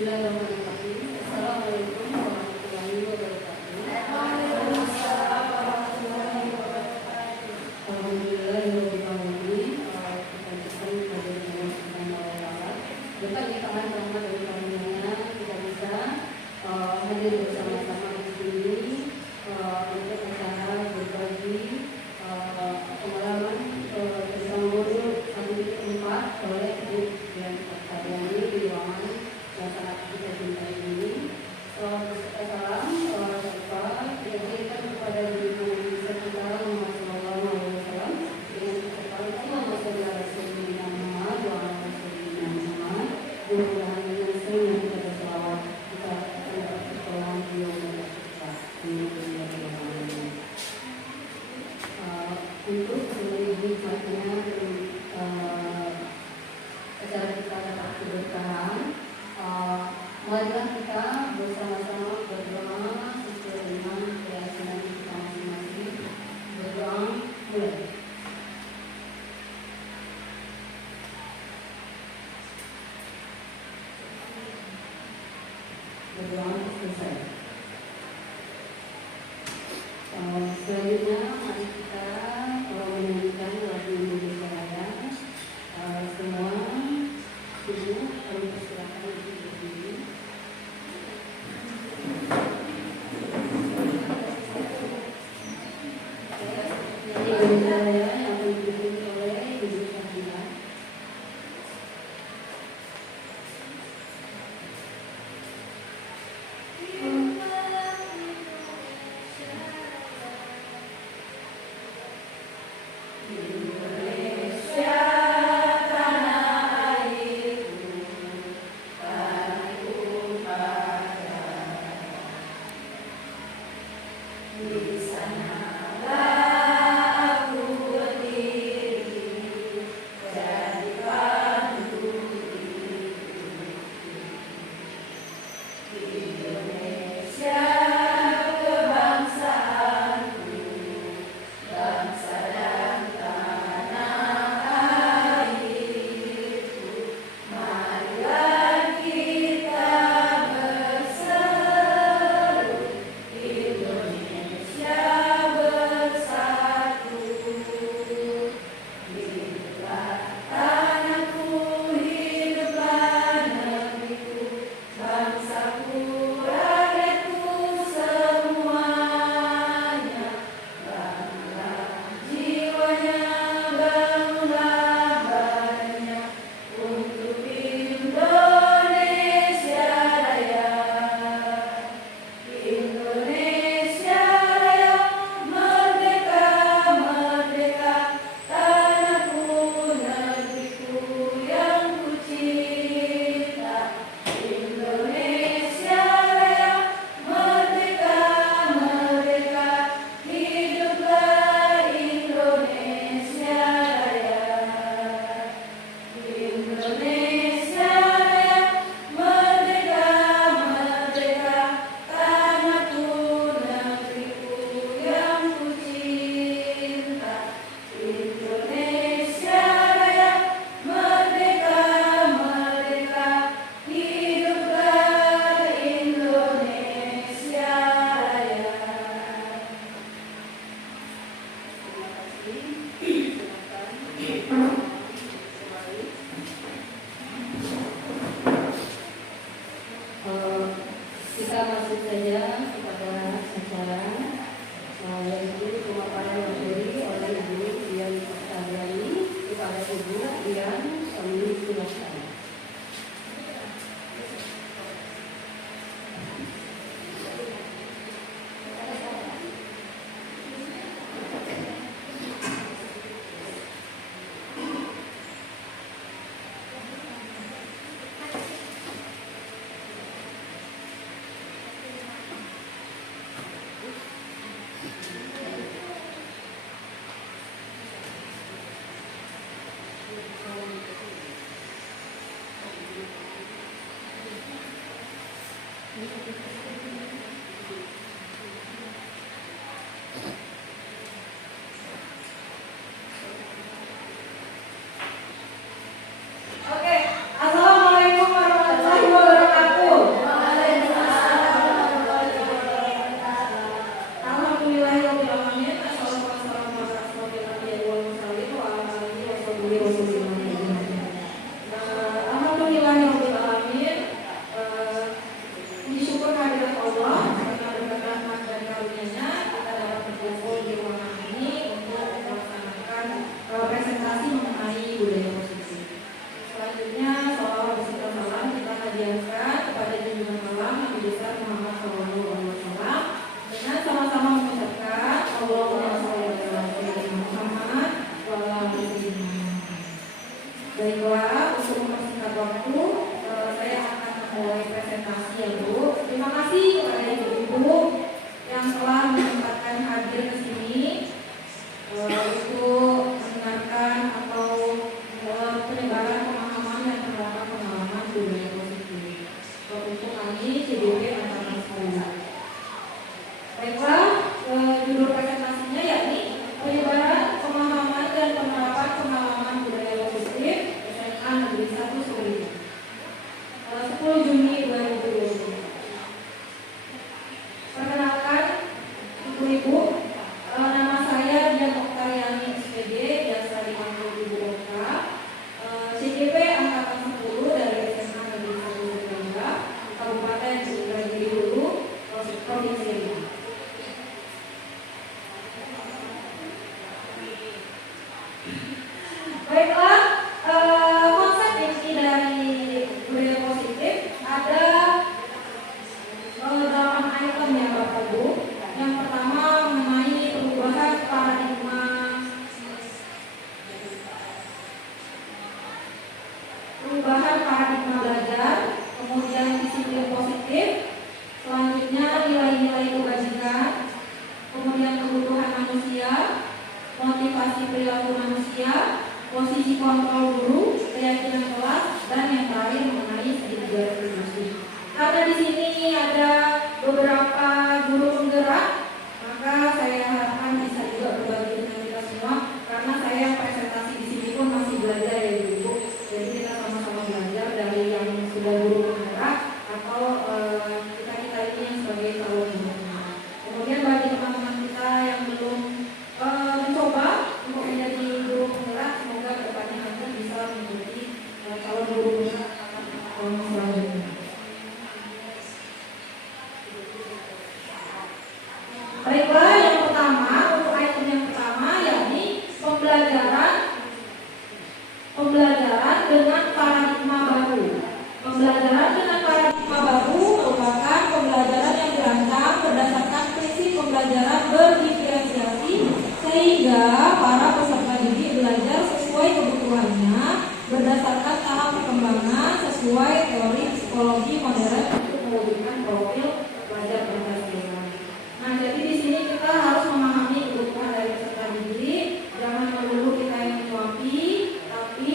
Bismillahirrahmanirrahim. Assalamualaikum warahmatullahi wabarakatuh. Alhamdulillahirabbil alamin. Kita bersyukur kepada Allah Subhanahu wa taala. Berkat nikmat rahmat dari karunia kita bisa hadir bersama-sama di sini untuk acara berbagi pengalaman tentang modul 1/4 oleh Ibu Dian Karyani di ruangan yang sangat kita cintai ini. Salam serta kita berikan kepada diri Nabi Sallallahu Alaihi Wasallam dengan ucapan Allahumma shalli ala sayyidina Muhammad wa ala sayyidina Muhammad. Mudah-mudahan dengan sering yang kita berselawat kita akan dapat pertolongan beliau dan kita. Untuk menjadi hikmatnya acara kita dapat keberkahan. Marilah kita bersama-sama berdoa sesuai dengan keyakinan kita masing-masing. Berdoa mulai. Berdoa selesai. Selanjutnya mari kita menyanyikan lagu Indonesia Raya. Semua ibu kami persilakan untuk berdiri. Indonesia Raya yang dipimpin oleh Ibu Syahriah. Kita masuk saja kepada acara yaitu pemaparan materi oleh Ibu Dian Karyani kepada Ibu Dian. Kami silakan. motivasi perilaku manusia, posisi kontrol guru, keyakinan kelas, dan yang terakhir mengenai segitiga. Karena di sini ada beberapa guru penggerak, maka saya harapkan bisa juga berbagi dengan kita semua. Karena saya presentasi di sini pun masih belajar ya Ibu. Jadi kita sama-sama belajar dari yang sudah guru penggerak atau kita ini yang sebagai calon guru. Kemudian bagi teman-teman kita yang belum mencoba untuk menjadi guru penggerak, semoga kedepannya nanti bisa menjadi calon guru penggerak tahun selanjutnya. Baiklah, yang pertama untuk item yang pertama yakni pembelajaran dengan paradigma baru. Pembelajaran dengan paradigma baru merupakan pembelajaran yang dirancang berdasarkan prinsip pembelajaran berdiferensiasi sehingga para peserta didik belajar sesuai kebutuhannya berdasarkan tahap perkembangan sesuai teori psikologi modern untuk mewujudkan profil pelajar Pancasila. Nah, jadi di sini kita harus memahami kebutuhan dari peserta didik. Jangan melulu kita yang menyuapi, tapi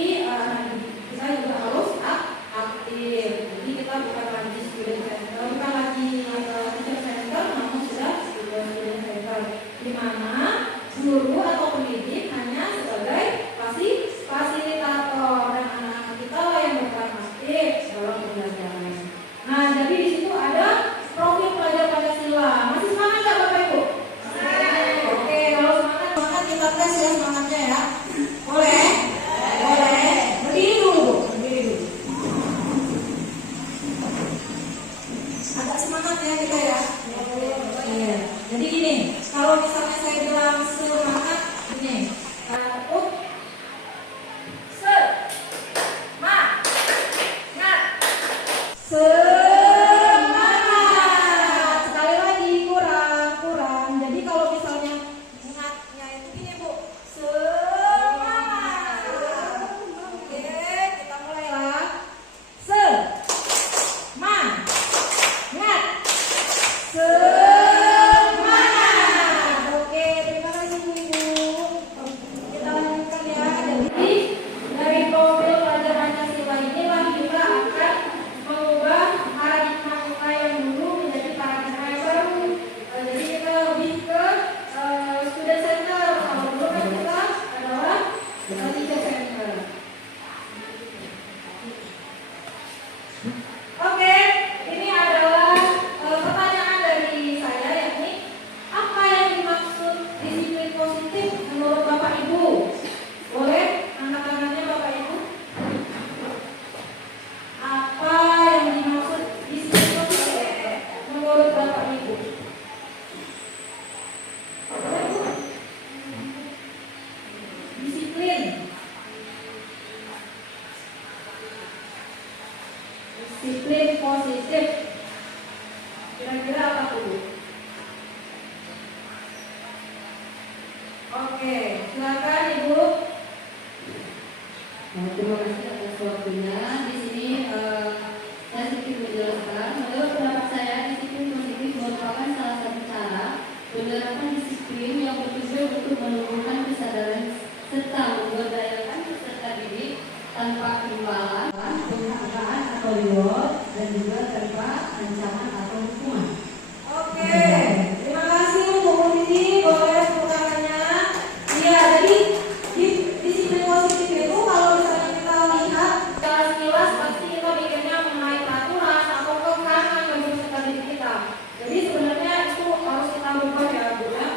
kita juga harus aktif. Jadi kita bukan lagi student center, bukan lagi teacher center, namun sudah student center, di mana guru atau pendidik hanya sebagai fasilitator dan anak-anak kita yang berperan aktif dalam pembelajaran. Nah, jadi di situ ada profil pelajar Pancasila. Masih semangat nggak Bapak Ibu? Oke, kalau semangat kita tes ya semangatnya ya. Boleh? Boleh. Berdiri dulu, berdiri dulu. Agak semangat ya kita ya. Iya. Jadi gini, kalau misalnya saya bilang semangat, gini. Semangat. Sekali lagi kurang. Jadi kalau misalnya ingatnya itu gini Bu, semangat. Oke, kita mulailah. Semangat. Semangat. Oke, terima kasih Bu. Kita lanjutkan ya. Jadi dari profil pelajar Pancasila inilah kita akan mengubah paradigma kita yang dulu menjadi paradigma yang baru. Jadi kita lebih ke student center. Kalau dulu kan kita adalah teacher center. Oke, ini adalah pertanyaan dari saya yakni apa yang dimaksud disiplin positif menurut Bapak Ibu? Boleh angkat tangannya Bapak Ibu? Apa yang dimaksud disiplin positif menurut Bapak Ibu? Disiplin. Disiplin positif. Kira-kira apa tuh? Oke, silakan Ibu. Nah, terima kasih atas waktunya. Di sini saya sedikit menjelaskan. Menurut pendapat saya, disiplin positif merupakan salah satu cara penerapan disiplin yang bertujuan untuk menumbuhkan kesadaran serta memberdayakan peserta didik tanpa imbalan, penghargaan atau reward, dan juga tanpa ancaman atau hukuman. Oke, terima kasih untuk posisi. Boleh tepuk tangannya. Iya, jadi disiplin positif itu kalau misalnya kita lihat sekilas pasti kita mikirnya mengenai peraturan atau kekangan bagi peserta didik kita. Jadi sebenarnya itu harus kita rubah ya Bu ya.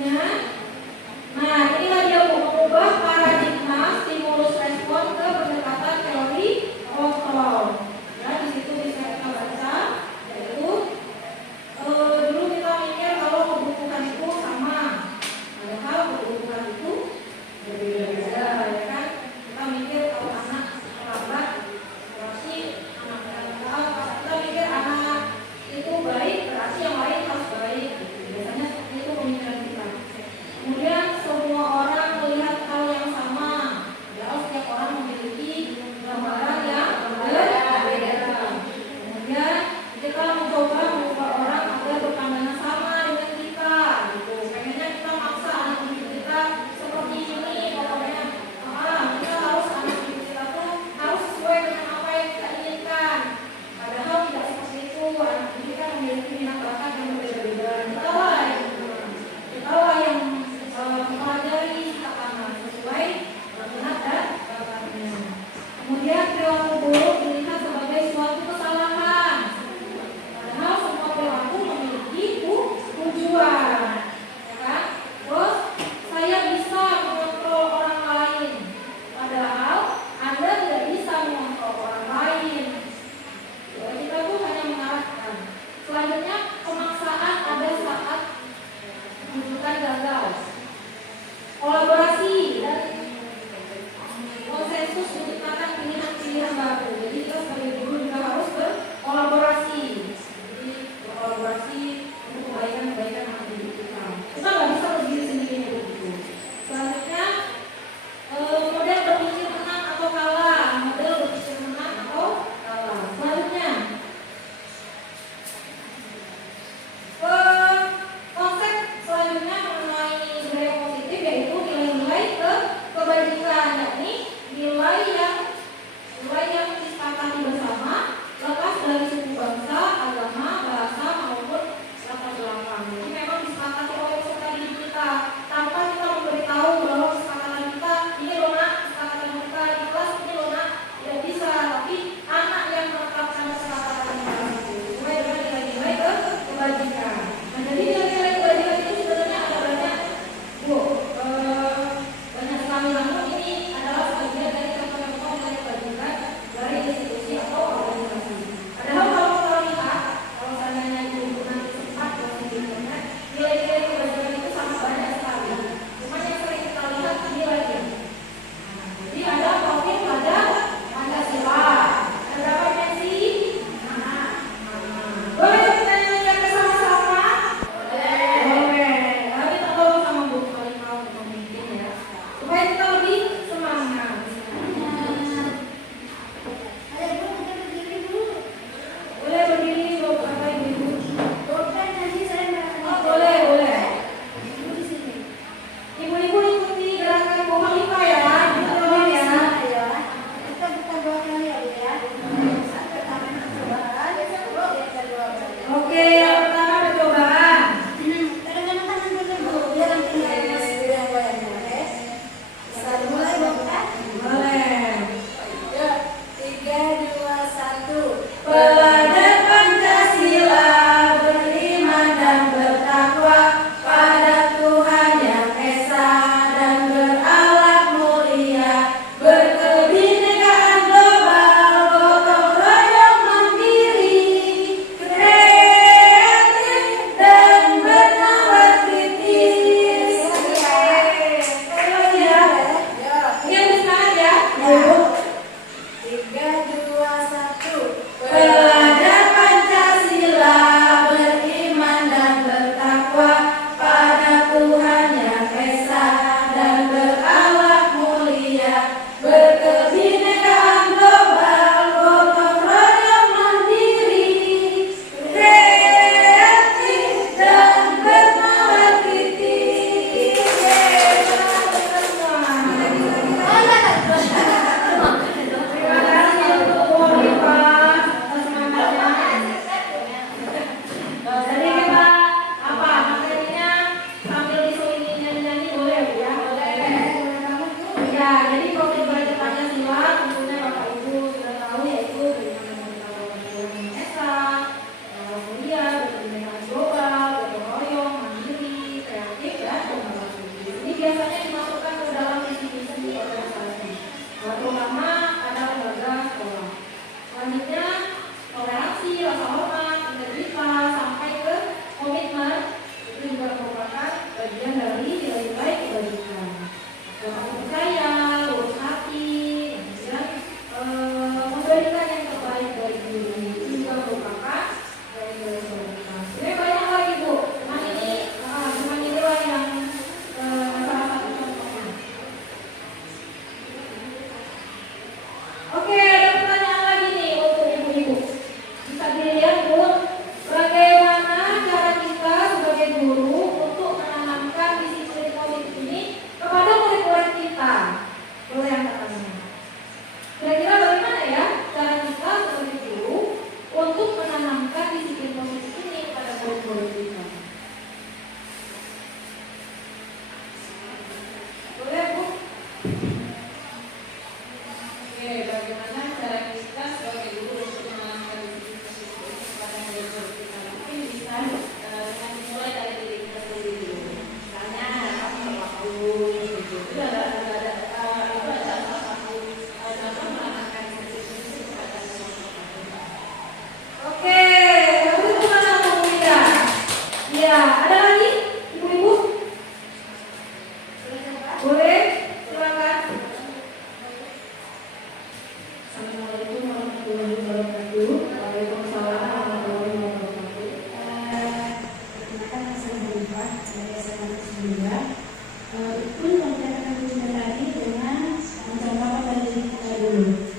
selanjutnya. Nah, inilah dia mengubah paradigma stimulus respon ke pendekatan teori kontrol. Ya, di situ bisa kita baca, yaitu dulu kita mikir kalau kebutuhan itu sama, padahal kebutuhan itu berbeda-beda, ya kan? Kita mikir kalau anak terlambat, berarti anak kita mikir anak itu baik, berarti yang lain harus baik. Biasanya seperti itu pemikiran kita. Ya, ada lagi ibu-ibu? Boleh, silakan. Assalamualaikum warahmatullahi wabarakatuh. Waalaikumsalam warahmatullahi wabarakatuh. Perkenalkan saya Hanifah dari SMA 9. Betul yang dikatakan Bunda tadi dengan mencontohkan pada diri kita dulu.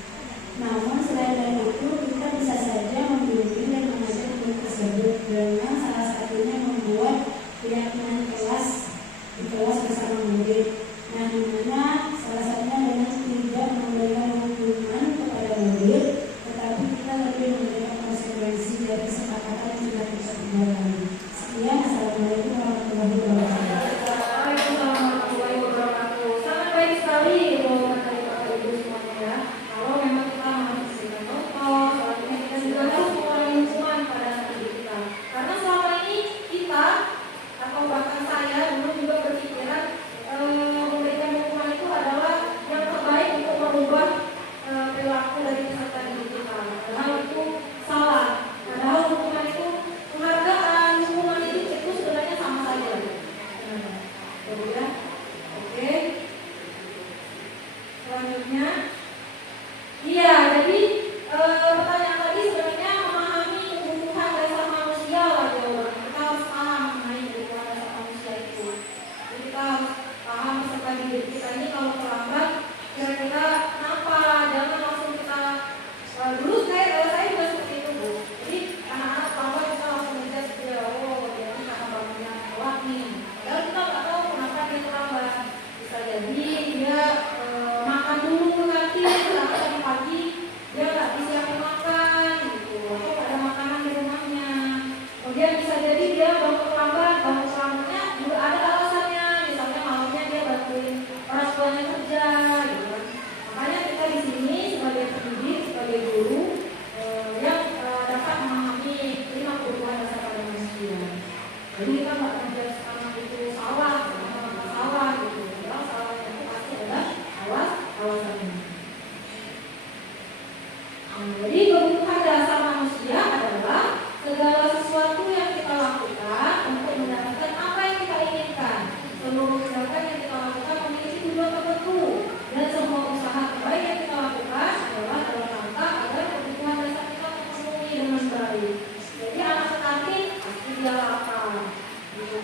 Namun selain dari itu kita bisa saja membimbing dan mengajar guru tersebut dengan salah satunya membuat keyakinan kelas di kelas bersama murid. Nah, dimana salah satunya dengan tidak memberikan hukuman kepada murid, tetapi kita lebih memberikan konsekuensi dari kesepakatan yang sudah kita buat. Sekian, assalamualaikum warahmatullahi wabarakatuh. Waalaikumsalam warahmatullahi wabarakatuh. Sangat baik sekali dari Bapak Ibu semuanya ya. Kalau memang kita harus memberikan contoh, selanjutnya kita juga harus mengurangi hukuman pada anak didik kita. Karena selama ini kita atau bahkan saya dulu juga berpikiran memberikan hukuman itu adalah yang terbaik untuk merubah perilaku dari peserta didik kita. Padahal itu salah. Padahal hukuman itu penghargaan, hukuman itu sebenarnya sama saja. Jadi ya, oke. Selanjutnya, iya. Jadi pertanyaan tadi sebenarnya memahami kebutuhan dasar manusia lah jawabannya. Kita harus paham mengenai kebutuhan dasar manusia itu. Jadi kita harus paham peserta didik kita ini kalau terlambat kira-kira kenapa, jangan langsung kita dulu saya juga seperti itu Bu. Jadi anak-anak terlambat kita langsung ngejudge dia, oh jadi karena bangunnya telat nih. Padahal kita nggak tahu kenapa dia terlambat. Bisa jadi dia makan dulu nanti karena tadi pagi dia nggak disiapin makan gitu, atau ada makanan di rumahnya. Kemudian bisa jadi dia bangun terlambatnya juga ada alasannya, misalnya malamnya dia bantuin orang tuanya kerja gitu kan. Makanya kita di sini sebagai pendidik, sebagai guru yang dapat memahami 5 kebutuhan dasar pada manusia. Jadi kita nggak menjudge anak itu salah, salah gitu. Padahal salahnya itu pasti ada alasannya. Jadi kebutuhan dasar manusia adalah segala sesuatu yang kita lakukan untuk mendapatkan apa yang kita inginkan. Seluruh tindakan yang kita lakukan memiliki tujuan tertentu, dan semua usaha terbaik yang kita lakukan adalah dalam rangka agar kebutuhan dasar kita terpenuhi dengan baik. Jadi anak stunting pasti dia lapar, gitu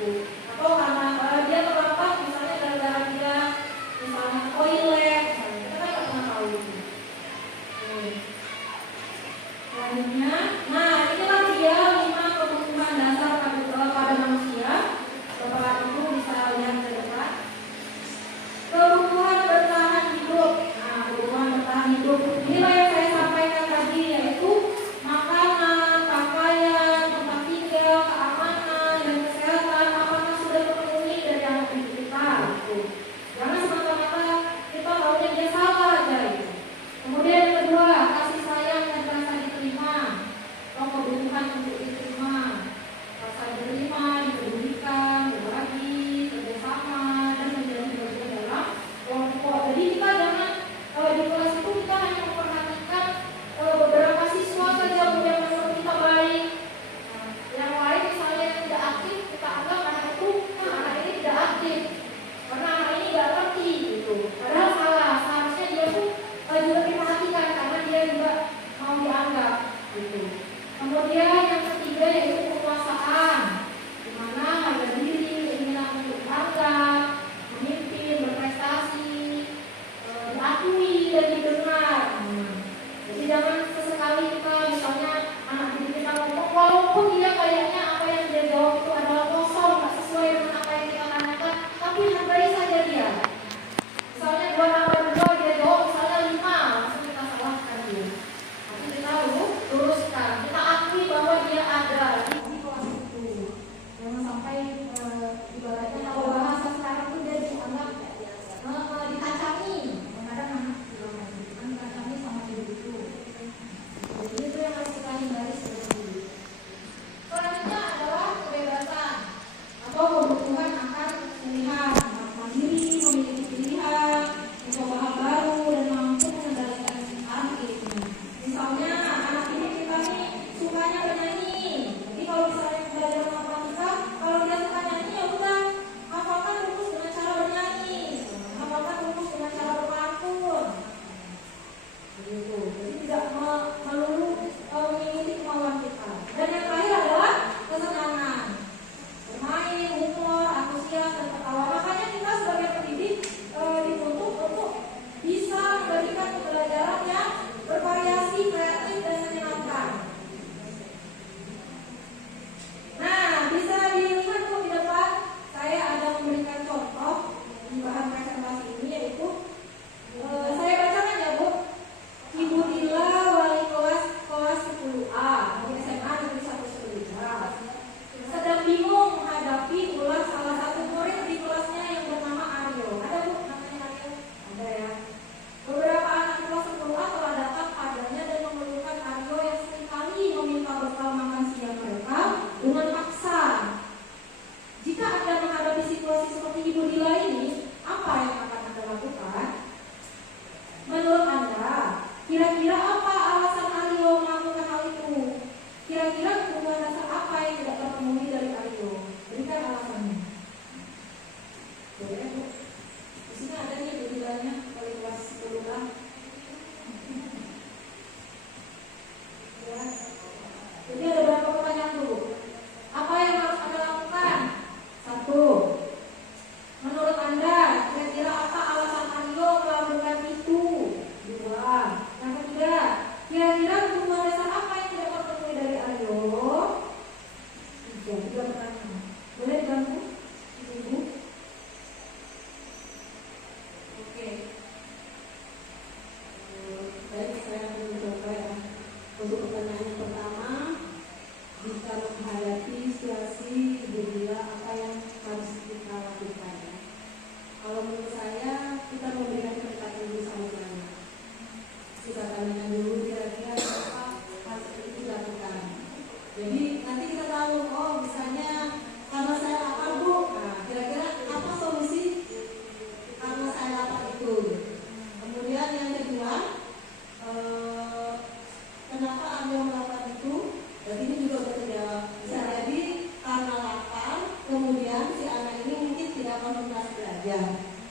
lewat komunitas belajar.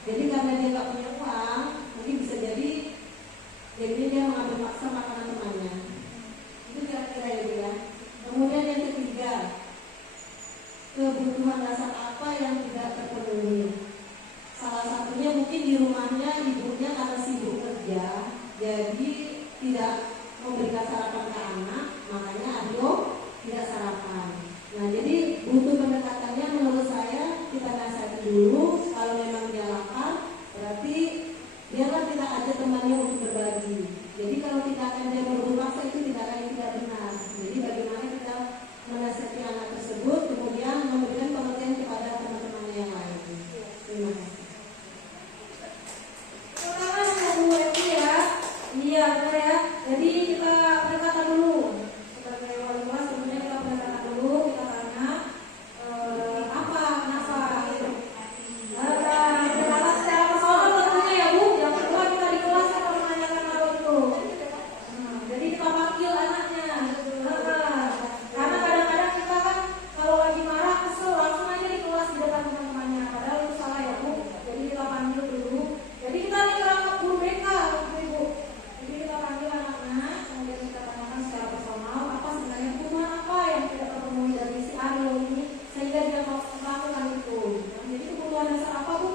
Jadi karena dia nggak punya uang, mungkin bisa jadi dia mengambil paksa makanan temannya. Itu kira-kira ya. Kemudian yang ketiga, kebutuhan dasar apa yang tidak terpenuhi. Salah satunya mungkin di rumahnya ibunya karena sibuk kerja, jadi tidak memberikan sarapan ke anak, makanya Aryo tidak sarapan. Nah, jadi butuh pendekatannya menurut saya kita nasihati dulu. Kalau memang dia lapar, berarti biarlah kita ajak temannya untuk berbagi. Jadi kalau tindakan dia berebut paksa itu tindakan yang tidak benar. Jadi bagaimana kita menasihati anak tersebut, kemudian memberikan pengertian kepada teman-temannya yang lain. Terima kasih. Iya, benar ya. Jadi kita pendekatan dulu. Sebagai wali kelas sebenarnya kita pendekatan dulu, kita tanya apa, kenapa gitu. Pendekatan secara personal tentunya ya Bu. Yang kedua kita di kelas akan menanyakan hal itu. Jadi kita panggil anaknya. Karena kadang-kadang kita kan kalau lagi marah, kesel, langsung aja di kelas di depan teman-temannya. Padahal itu salah ya Bu. Jadi kita panggil dulu. Jadi kita nih kerangka guru BK, Ibu. Jadi kita panggil anaknya, kemudian kita tanyakan secara personal apa sebenarnya kebutuhan apa yang tidak terpenuhi dari si Aryo ini sehingga dia mau melakukan itu. Jadi kebutuhan dasar apa Bu?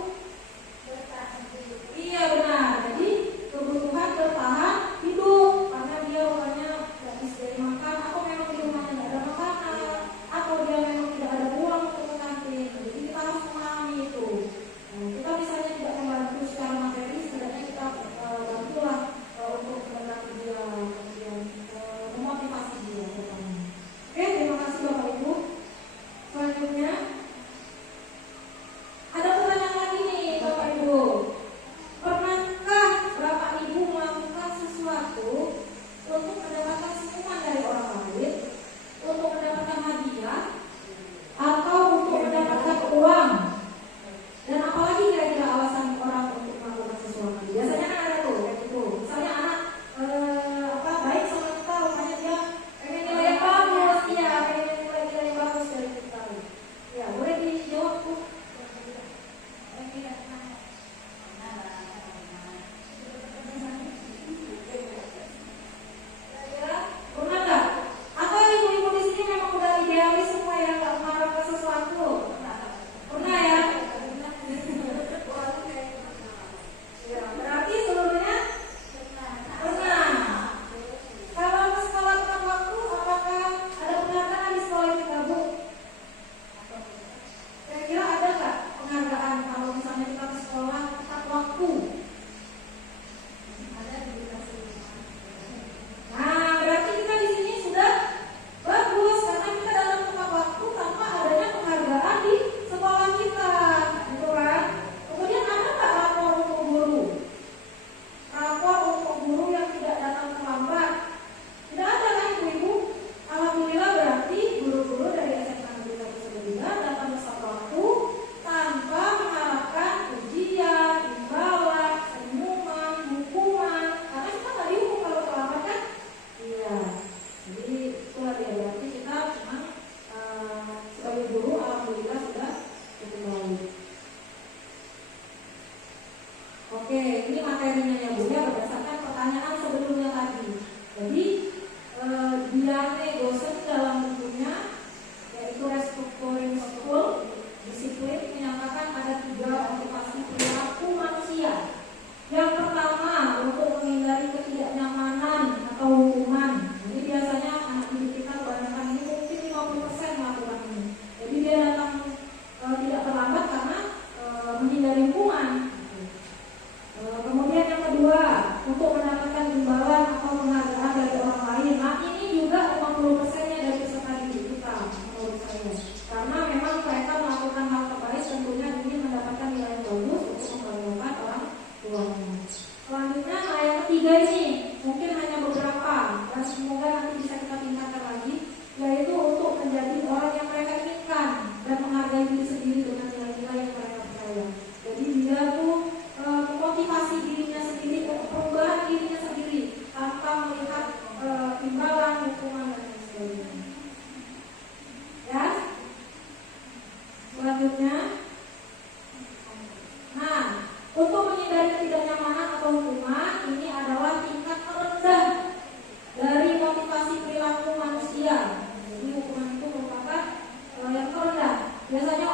Iya benar. Jadi kebutuhan bertahan hidup karena dia rupanya tidak bisa makan atau memang di rumahnya tidak ada makanan atau dia memang tidak ada uang untuk ke kantin. Jadi kita harus memahami itu. Kita misalnya tidak membantu secara materi, sebenarnya kita bantulah untuk menenangkan dia, kemudian memotivasi dia. Oke, terima kasih Bapak Ibu. Selanjutnya ada pertanyaan lagi nih Bapak Ibu. Pernahkah Bapak Ibu melakukan sesuatu untuk mendapatkan senyuman dari orang lain, untuk mendapatkan hadiah, atau untuk mendapatkan uang? Dan apalagi kira-kira alasan orang untuk melakukan sesuatu? Biasanya kan ada tuh kayak gitu. Misalnya anak baik sama kita, rupanya dia pengen nilai yang bagus, iya pengen nilai yang bagus dari kita. Ya boleh dijawab Bu. Pernah nggak? Atau ibu-ibu di sini memang udah idealis semua ya, nggak mengharapkan sesuatu? Pernah ya? Ya, berarti seluruhnya pernah. Kalau sekolah tepat waktu, apakah ada penghargaan di sekolah kita Bu? Kira-kira ada nggak penghargaan kalau misalnya kita ke sekolah tepat waktu? Nah, berarti kita di sini sudah bagus karena kita dalam tepat waktu tanpa adanya penghargaan di sekolah kita, gitu kan? Kemudian ada nggak rapor untuk guru? Rapor untuk guru yang tidak datang terlambat? Tidak ada kan Ibu? Alhamdulillah berarti guru-guru dari SMA Negeri 1 datang tepat waktu tanpa mengharapkan ujian, imbalan, senyuman, hukuman. Karena kita nggak dihukum kalau terlambat kan? Iya. Jadi itulah dia, berarti kita memang sebagai guru alhamdulillah sudah cukup baik. Oke, ini materinya ya Bu ya, berdasarkan pertanyaan sebelumnya tadi. Jadi Diane Gosen dalam bukunya yaitu Restructuring School Disiplin menyatakan ada 3 motivasi perilaku manusia. Yang pertama untuk menghindari ketidaknyamanan atau hukuman. Jadi biasanya anak didik kita kebanyakan ini mungkin 50% melakukan ini. Jadi dia datang tidak terlambat karena menghindari hukuman. Kemudian yang kedua untuk mendapatkan imbalan atau penghargaan dari orang lain. Nah ini juga 50%-nya dari peserta didik kita menurut saya. Karena memang mereka melakukan hal terbaik tentunya ingin mendapatkan nilai yang bagus untuk membanggakan orang tuanya. Selanjutnya yang ketiga ini mungkin hanya beberapa dan semoga nanti bisa kita tingkatkan lagi, yaitu untuk menjadi orang yang mereka inginkan dan menghargai diri sendiri dengan nilai-nilai yang mereka percaya. Jadi dia tuh memotivasi dirinya sendiri untuk perubahan dirinya sendiri tanpa melihat imbalan, hukuman dan lain sebagainya. Ya. Selanjutnya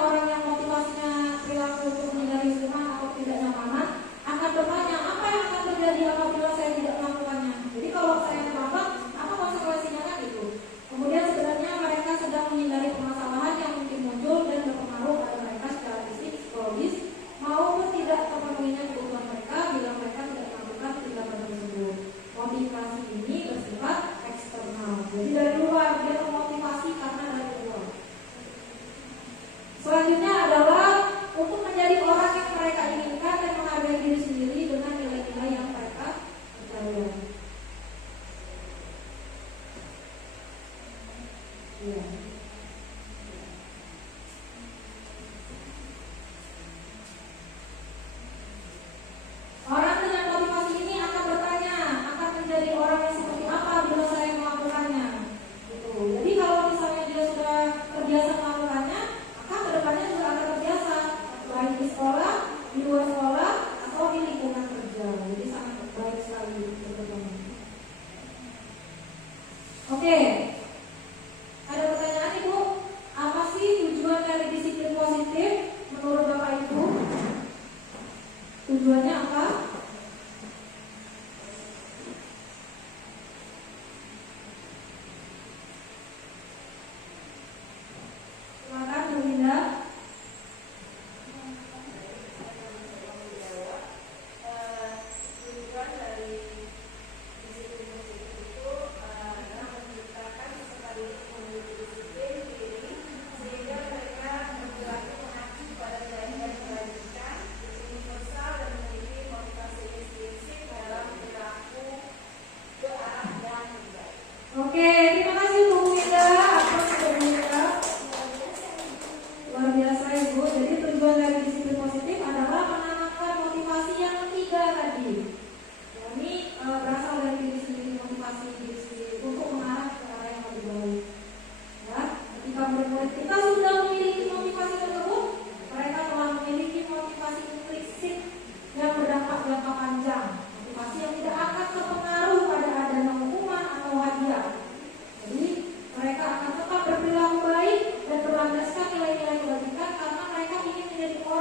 orang yang motivasinya perilaku untuk menghindari hukuman atau tidak nyamanan akan bertanya, apa yang akan terjadi apabila saya tidak melakukannya? Jadi kalau saya terlambat, apa konsekuensinya kan itu? Kemudian sebenarnya mereka sedang menghindari permasalahan yang mungkin muncul dan berpengaruh pada mereka secara fisik, psikologis, maupun tidak terpenuhinya kebutuhan mereka bila mereka tidak melakukan tindakan tersebut. Motivasi ini bersifat eksternal, jadi dari luar, dia termotivasi karena dari luar. Selanjutnya adalah untuk menjadi orang yang mereka inginkan dan menghargai diri sendiri dengan nilai-nilai yang mereka percaya. Ya. Orang dengan motivasi ini akan bertanya, akan menjadi orang yang seperti apa bila saya melakukannya. Gitu. Jadi kalau misalnya dia sudah terbiasa melakukannya, maka kedepannya juga akan terbiasa, baik di sekolah, di luar sekolah, atau di lingkungan kerja. Jadi sangat baik sekali teman-teman. Oke. Ada pertanyaan Ibu? Apa sih tujuan dari disiplin positif menurut Bapak Ibu? Tujuannya apa? Silakan Bu Linda. Tujuan dari disiplin positif itu adalah menciptakan kesadaran memiliki disiplin diri sehingga mereka berperilaku mengacu pada nilai-nilai kebajikan, universal dan memiliki motivasi intrinsik dalam perilaku ke arah yang lebih baik. Oke, terima kasih Bu Linda atas cerita. Luar biasa Ibu. Jadi tujuan dari disiplin positif adalah menanamkan motivasi yang ketiga tadi. Ini berasal dari diri sendiri, motivasi diri sendiri untuk mengarah ke arah yang lebih baik. Ya, ketika murid-murid kita sudah memiliki motivasi tersebut, mereka telah memiliki motivasi intrinsik yang berdampak jangka panjang, motivasi yang tidak akan terpengaruh pada adanya hukuman atau hadiah. Jadi mereka akan tetap berperilaku baik dan berlandaskan nilai-nilai kebajikan karena mereka ingin menjadi orang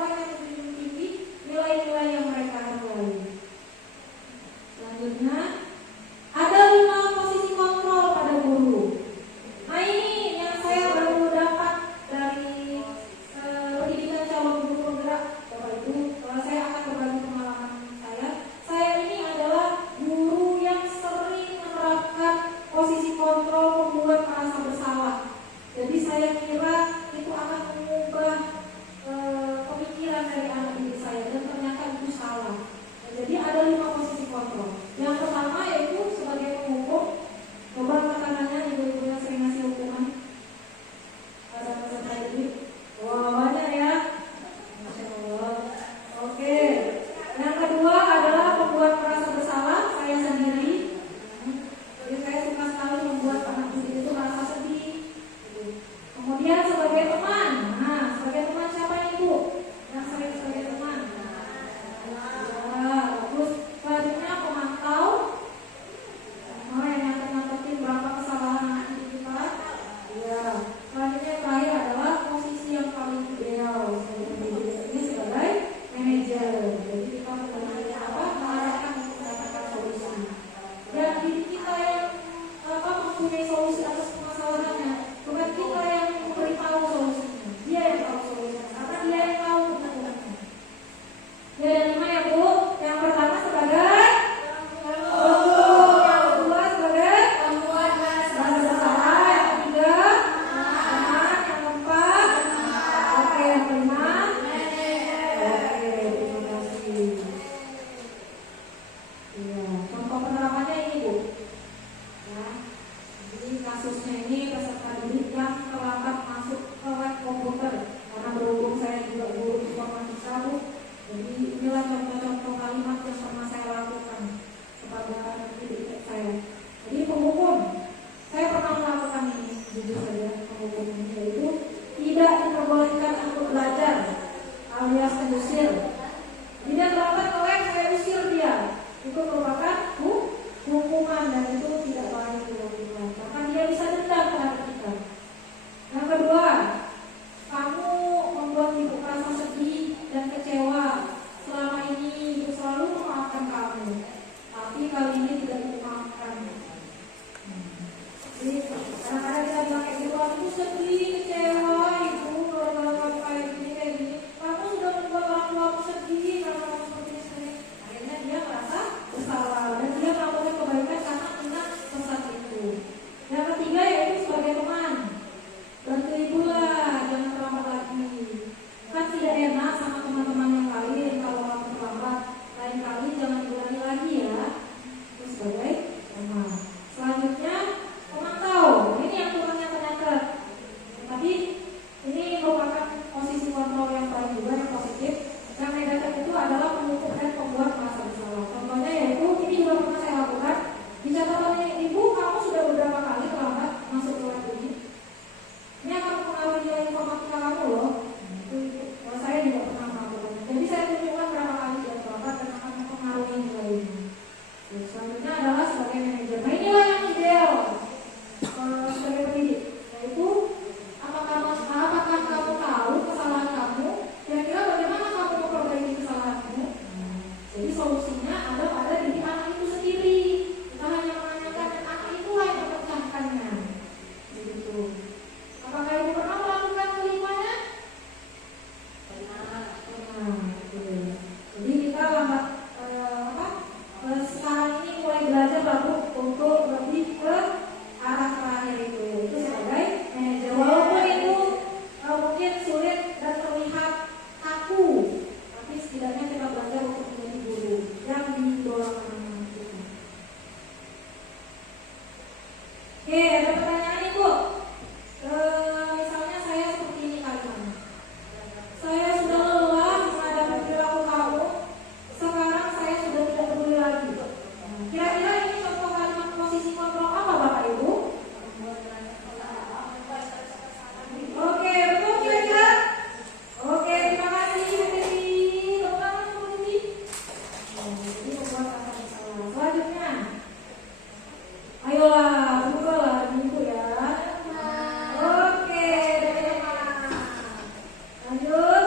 Lanjut.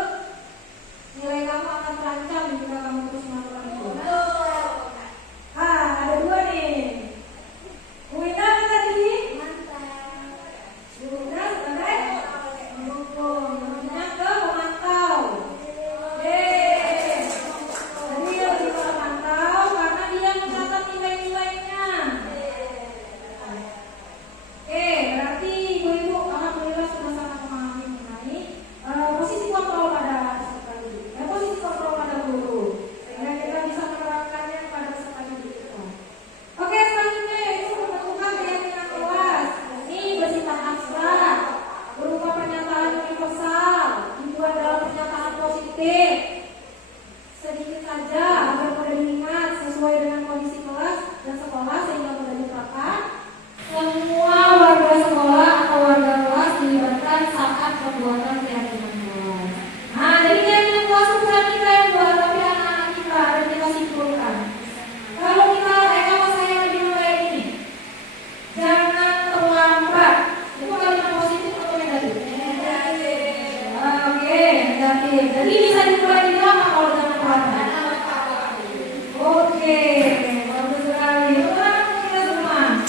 Nilai kamu akan terancam jika kamu terus melakukan itu. Ada dua nih. Bu Ina apa tadi? Bu Ina sebagai mendukung. Maksudnya ke memantau. Jadi dia lebih ke memantau karena dia mencatat nilai-nilainya. Berarti ibu-ibu alhamdulillah sudah sangat memahami mengenai posisi kontrol pada peserta didik dan posisi kontrol pada guru, sehingga kita bisa menerapkannya pada peserta didik kita. Oke, selanjutnya yaitu pembentukan keyakinan kelas. Ini bersifat abstrak, berupa pernyataan universal, dibuat dalam pernyataan positif, sedikit saja agar mudah diingat sesuai dengan kondisi kelas dan sekolah sehingga mudah diterapkan. Semua warga sekolah atau warga kelas dilibatkan saat pembuatan keyakinan kelas. Nah, jadi keyakinan kelas bukan kita yang buat, tapi anak-anak kita, dan kita simpulkan. Kalau saya lebih mulai ini, jangan terlambat. Itu kalimat positif atau negatif? Oke, negatif. Jadi bisa dimulai di apa kalau jangan terlambat? Oke, bagus sekali. Selamat kita semua.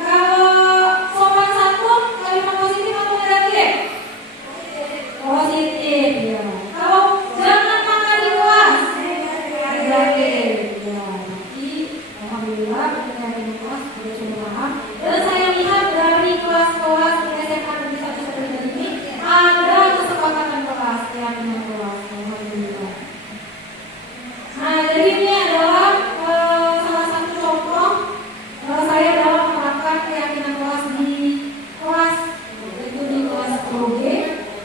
Kalau sopan santun kalimat positif atau negatif? Positif ya. Kalau jangan makan di kelas negatif ya. Jadi alhamdulillah kita di kelas sudah cukup paham. Dan saya lihat dari kelas-kelas SMA Negeri 1 Serdajat ini ada kesepakatan kelas keyakinan kelas. Alhamdulillah. Nah, jadi ini adalah salah satu contoh saya dalam menerapkan keyakinan kelas di kelas, yaitu di kelas ProG.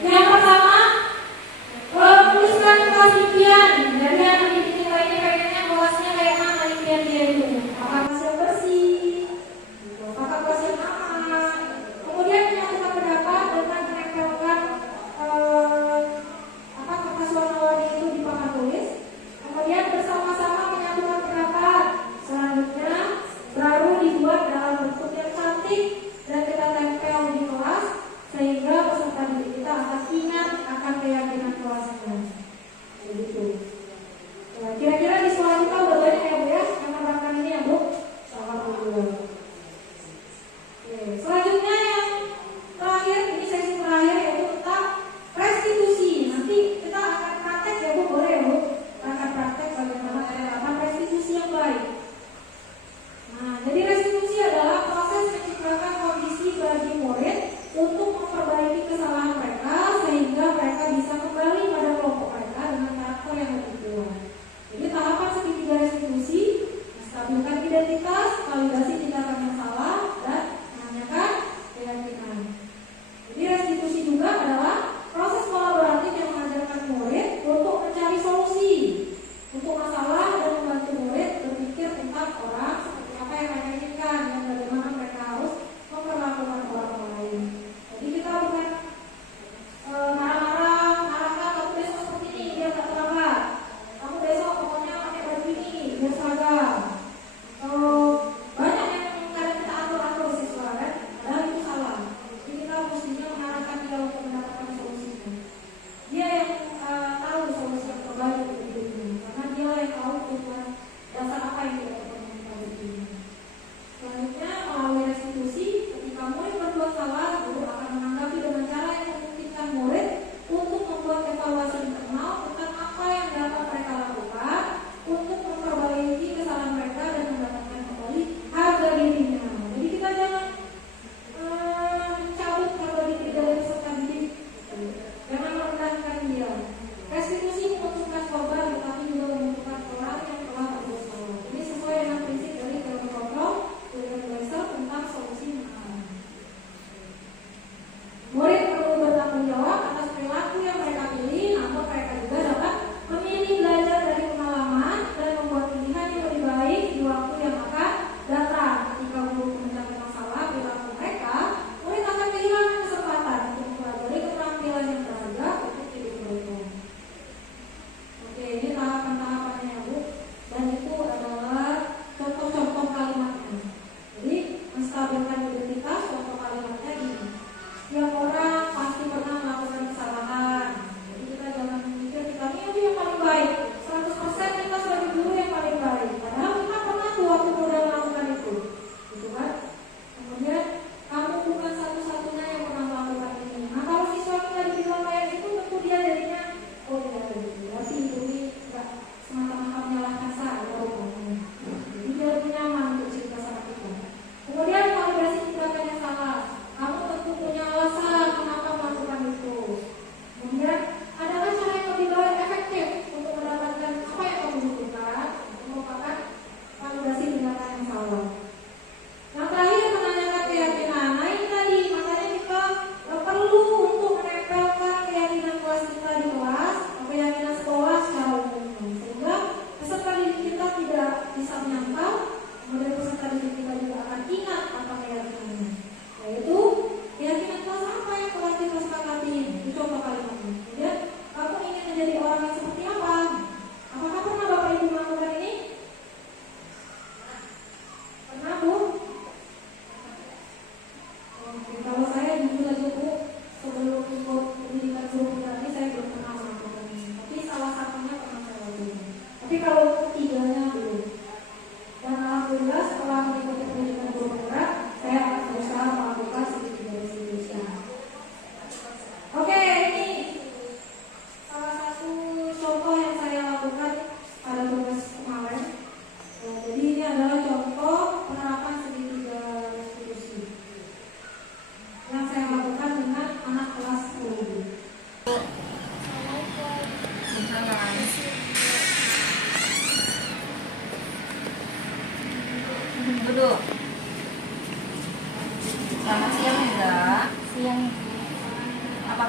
Yang pertama, tuliskan kelas impian. Jadi anak didik lainnya pengennya kelasnya kayak mana impian dia itu? Apakah kelas yang bersih? Apakah kelas yang aman? Kemudian menyatukan pendapat dengan menempelkan kertas warna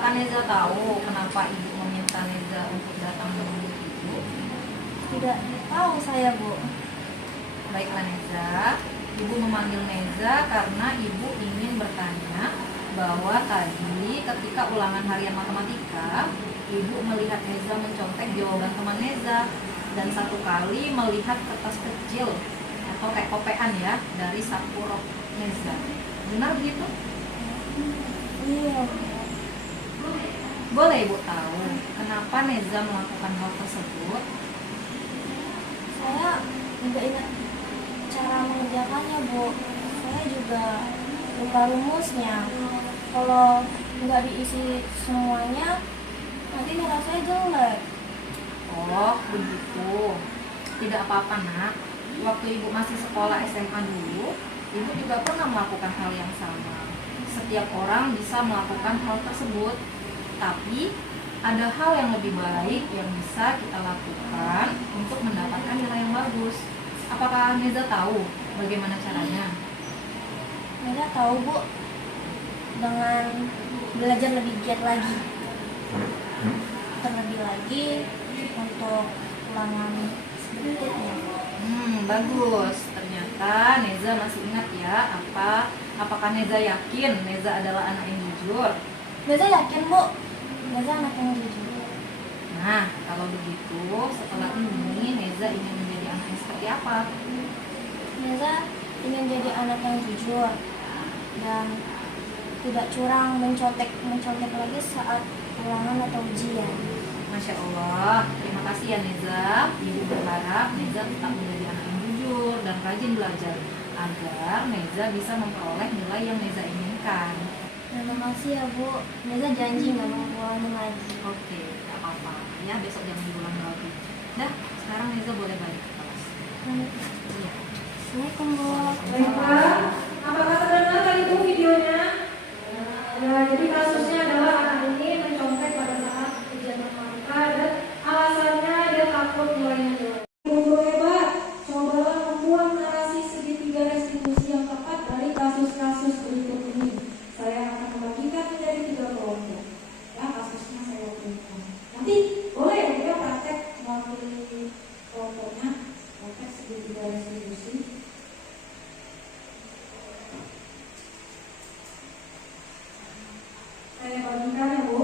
Apakah Neza tahu kenapa ibu meminta Neza untuk datang menemui ibu? Tidak tahu saya, Bu. Baiklah Neza, ibu memanggil Neza karena ibu ingin bertanya bahwa tadi ketika ulangan harian matematika, ibu melihat Neza mencontek jawaban teman Neza dan satu kali melihat kertas kecil atau kayak kopean ya dari saku rok Neza. Benar begitu? Iya. Boleh ibu tahu kenapa Neza melakukan hal tersebut? Saya tidak ingat cara mengerjakannya, Bu. Saya juga lupa rumusnya. Kalau nggak diisi semuanya, nanti nilai saya jelek. Oh begitu. Tidak apa-apa nak. Waktu ibu masih sekolah SMA dulu, ibu juga pernah melakukan hal yang sama. Setiap orang bisa melakukan hal tersebut, tapi ada hal yang lebih baik yang bisa kita lakukan untuk mendapatkan nilai yang bagus. Apakah Neza tahu bagaimana caranya? Neza tahu, Bu, dengan belajar lebih giat lagi. Terlebih lagi untuk ulangan berikutnya. Bagus. Ternyata Neza masih ingat ya. Apakah Neza yakin Neza adalah anak yang jujur? Neza yakin, Bu. Neza anak yang jujur. Nah, kalau begitu setelah ini Neza ingin menjadi anak yang seperti apa? Neza ingin jadi anak yang jujur dan tidak curang, mencontek lagi saat ulangan atau ujian. Masya Allah, terima kasih ya Neza. Ibu berharap Neza tetap menjadi anak yang jujur dan rajin belajar agar Neza bisa memperoleh nilai yang Neza inginkan. Terima kasih ya, Bu. Neza janji nggak mau ulangin lagi. Oke, gak apa-apa. Ya, besok jangan diulang lagi. Dah, sekarang Neza boleh balik ke kelas. Iya. Assalamualaikum, Bu. Baiklah, apakah terdengar kali itu videonya? Ya, jadi kasusnya adalah anak ini mencontek pada saat ujian matematika dan alasannya dia takut nilainya jelek. Ibu hebat, cobalah membuat narasi segitiga restitusi yang tepat dari kasus-kasus berikut ini. Saya akan membagikan menjadi 3 kelompok. Ya, kasusnya saya berikan. Nanti boleh dia praktek mewakili kelompoknya, praktek segitiga restitusi. Saya bagikan ya, Bu.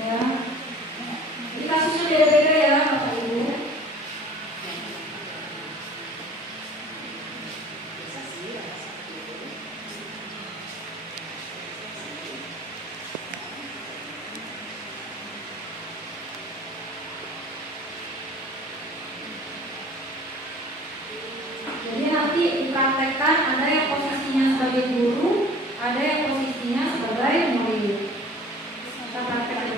Ya, ini kasusnya beda-beda ya, Bapak Ibu. Jadi nanti dipraktekkan ada yang posisinya sebagai guru, ada yang posisinya sebagai murid. Kita praktekkan.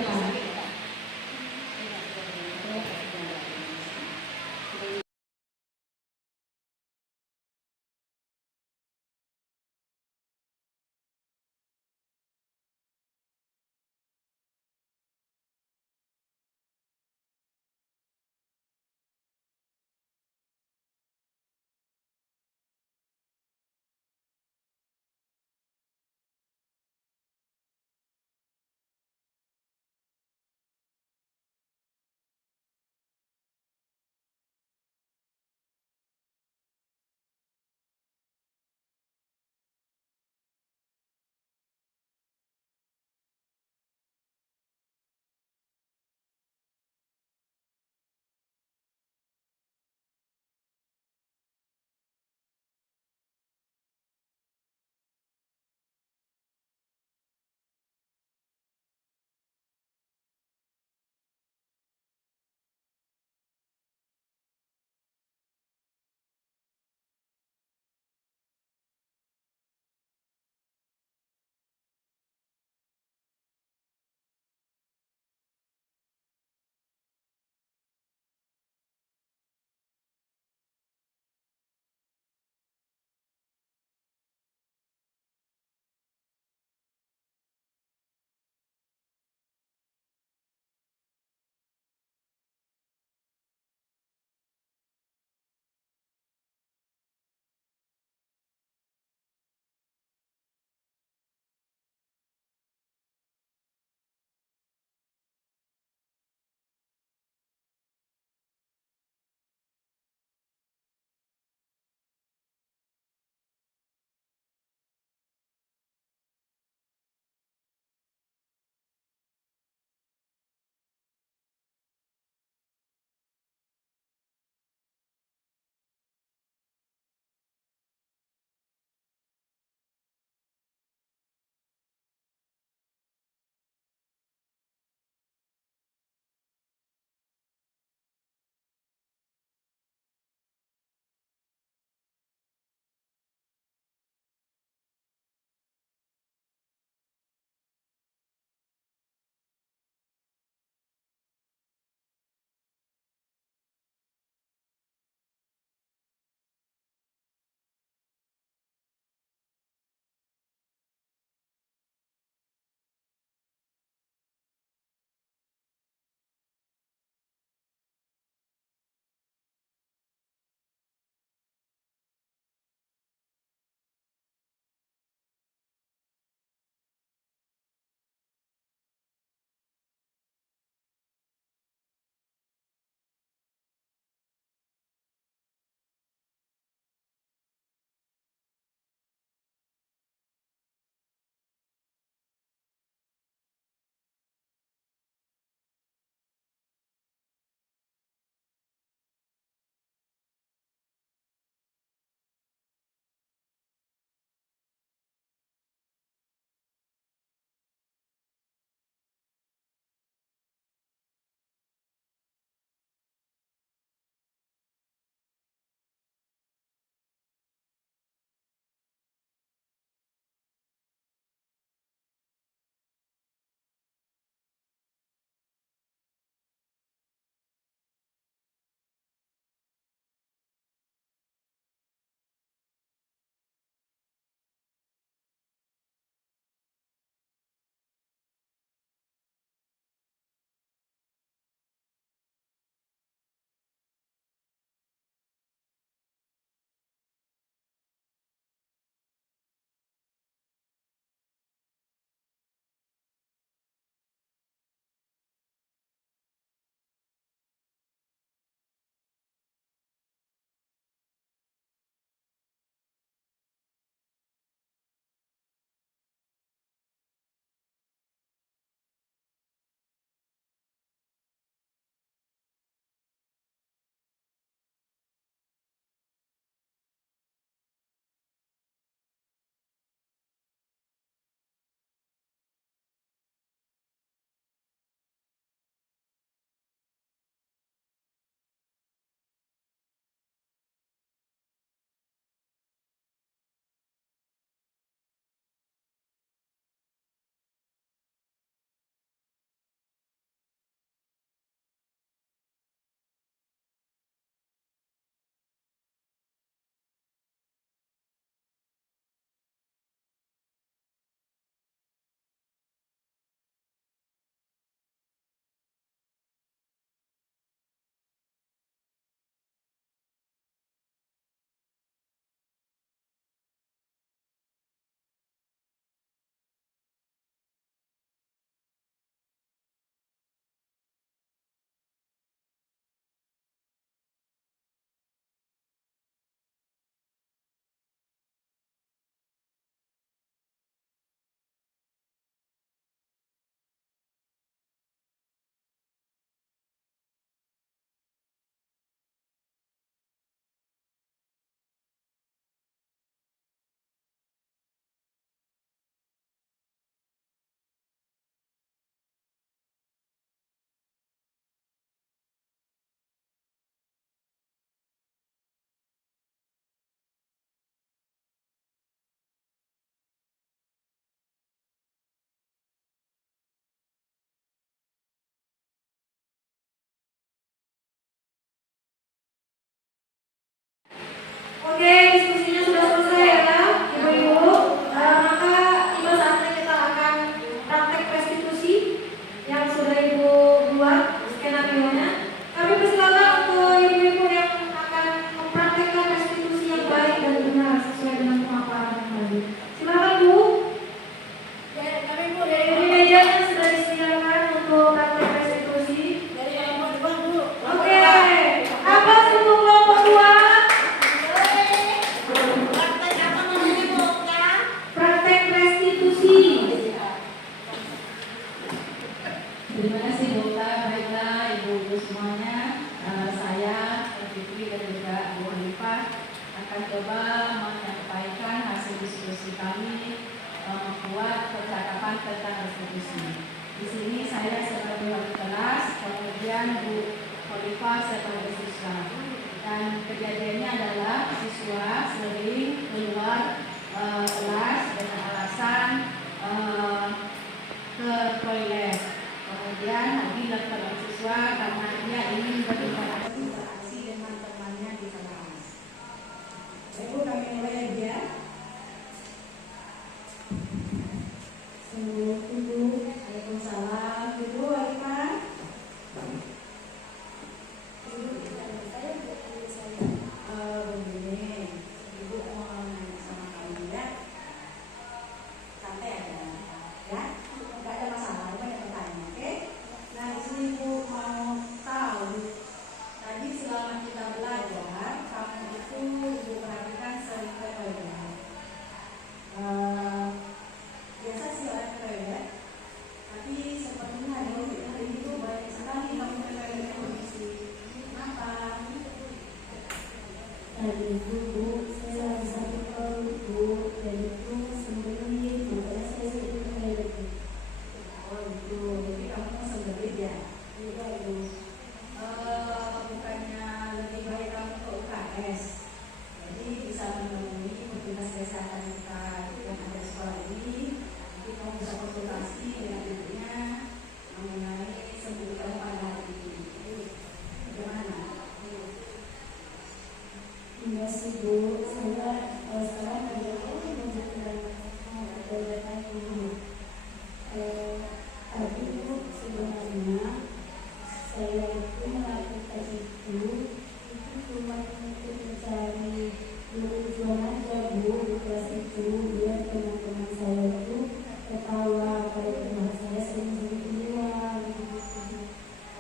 Terima kasih Dokter. Baiklah ibu-ibu semuanya, saya Fitri dan juga Bu Hanifah akan coba menyampaikan hasil diskusi kami membuat percakapan tentang restitusi. Di sini saya sebagai wali kelas, kemudian Bu Hanifah sebagai siswa. Dan kejadiannya adalah siswa sering keluar kelas dengan alasan ke toilet. Kemudian lagi dilakukan siswa karena dia ingin berinteraksi dengan temannya di kelas. Ibu kami mulai aja. Waalaikumsalam. Ibu Alifah. Begini, ibu mau nanya sama kamu ya. Santai aja, ya. Nggak ada masalah, ibu banyak bertanya, oke? Nah, di sini ibu mau tahu. Tadi selama kita belajar, kamu itu ibu perhatikan sering ke toilet. Biasa sih orang ke toilet, tapi sepertinya hari itu banyak sekali kamu ke toilet kondisi. Kenapa? Tadi itu Bu, saya lagi sakit perut Bu, dan itu sembunyi, makanya saya sering ke toilet Bu. Oh itu, jadi kamu mau sendiri ya? Iya Bu. Bukannya lebih baik kamu ke UKS, jadi bisa menemui petugas kesehatan kita yang ada di sekolah ini. Nanti kamu bisa konsultasi dengan ibunya mengenai sembuh kamu pada hari ini. Bagaimana? Iya sih Bu, saya sekarang juga membutuhkan toilet lagi Bu. Tadi Bu, sebenarnya saya itu melakukan itu cuma untuk mencari lucuan aja Bu di kelas itu, biar teman-teman saya itu ketawa kalau teman saya sering keluar gitu.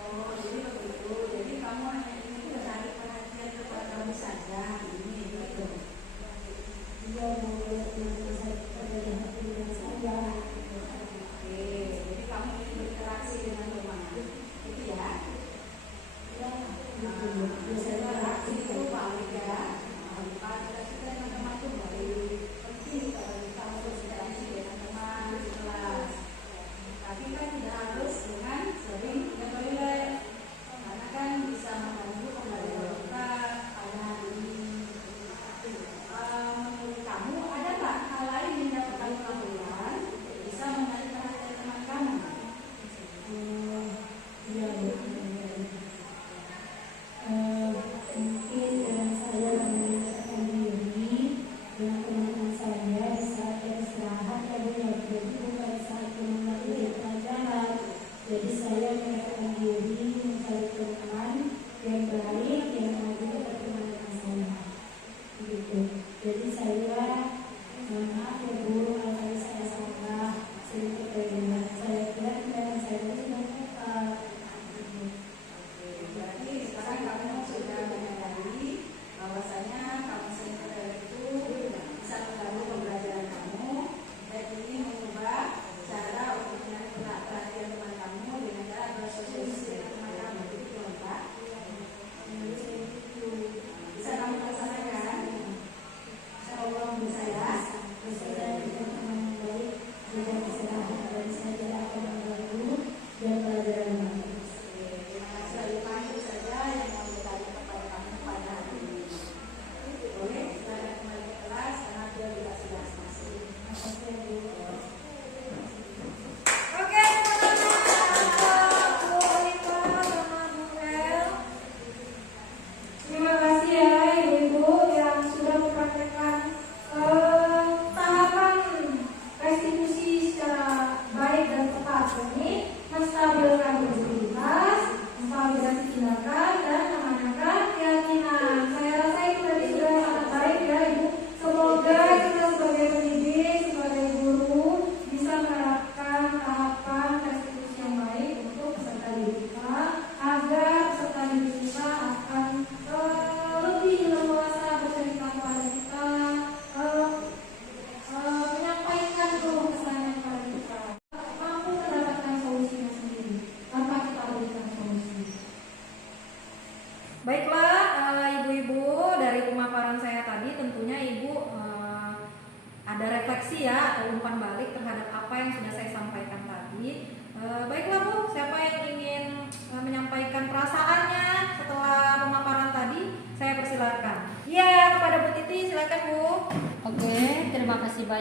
Oh jadi begitu, jadi kamu hanya ingin mencari perhatian kepada kamu saja, ini gitu. Iya Bu, teman-teman saya pada jahat dengan saya. Oke, jadi kamu ingin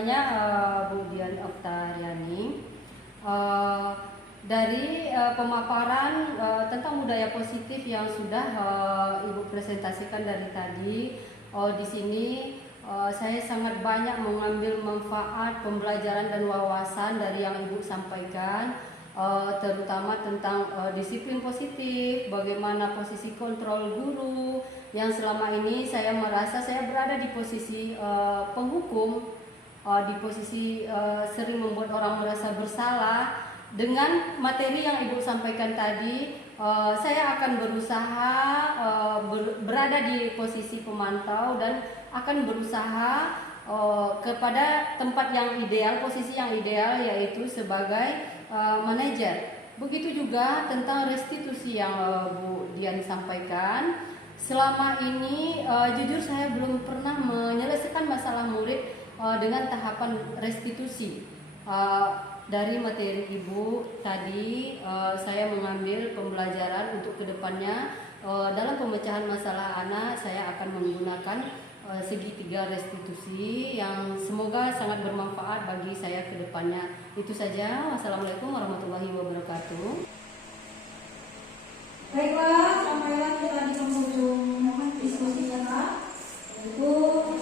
namanya Bu Dian Oktariani. Dari pemaparan tentang budaya positif yang sudah Ibu presentasikan dari tadi, di sini saya sangat banyak mengambil manfaat pembelajaran dan wawasan dari yang Ibu sampaikan, terutama tentang disiplin positif, bagaimana posisi kontrol guru, yang selama ini saya merasa saya berada di posisi penghukum, di posisi sering membuat orang merasa bersalah. Dengan materi yang Ibu sampaikan tadi, saya akan berusaha berada di posisi pemantau dan akan berusaha kepada tempat yang ideal, posisi yang ideal, yaitu sebagai manajer. Begitu juga tentang restitusi yang Bu Dian sampaikan. Selama ini jujur saya belum pernah menyelesaikan masalah murid dengan tahapan restitusi. Dari materi Ibu tadi, saya mengambil pembelajaran untuk kedepannya dalam pemecahan masalah anak. Saya akan menggunakan segitiga restitusi yang semoga sangat bermanfaat bagi saya kedepannya. Itu saja. Wassalamualaikum warahmatullahi wabarakatuh. Baiklah, sampailah kita di penghujung diskusi kita. Untuk